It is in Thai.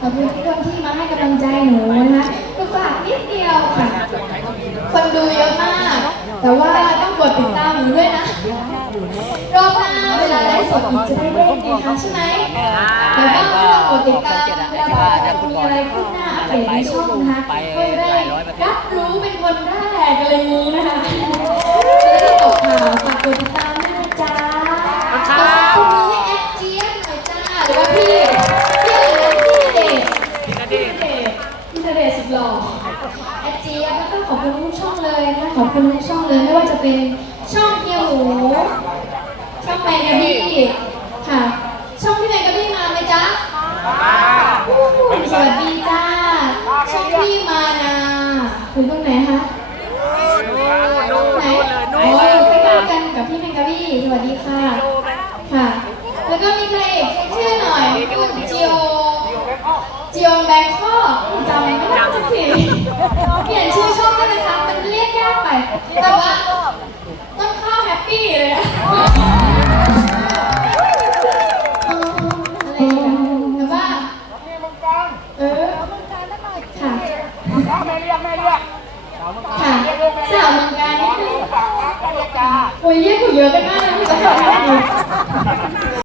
ขอบคุณทุกคนที่มาให้กำลังใจหนูนะคะก็ฝากนิดเดียวค่ะ คนดูเยอะมาก แต่ว่าต้องกดติดตามหนูด้วยนะ รอบหน้าเวลาได้สดหนูจะได้เล่นนะคะใช่ไหมแต่ว่าต้องกดติดตามเวลามีอะไรขึ้นหน้าอัปเดตในช่องนะคะก็ได้รับรู้เป็นคนแรกเลย เดชน์พี่ณเดชน์สุดหล่อแอดเจี๊ยบแล้วก็ขอบคุณทุกช่องเลยนะขอบคุณทุกช่องเลยไม่ว่าจะเป็นช่องเฮียหมูช่องแมงกะบี้ค่ะ ช่องพี่แมงกะบี้มาไหมจ๊ะอู้หูสวัสดีจ้าช่องพี่มานาคุณตรงไหนคะตรงไหนโอ้ยใกล้ๆกันกับพี่แมงกะบี้สวัสดีค่ะค่ะ แล้วก็มีใครอีกเช็คชื่อหน่อยคุณจิโอ จียงแบงคอ กจำไม่ได้สักทีเปลี่ยนชื่อช่องได้ไหมคะมันเรียกยากไป แต่ว่าต้นข้าวแฮปปี้เลยอะอะไรอย่างเงี้ยแต่ว่าเออค่ะแม่เรียกแม่เรียกค่ะสาวเมืองการนิดนึงโอ้ยเรียกกูเยอะกันมากเลยพี่จะบอก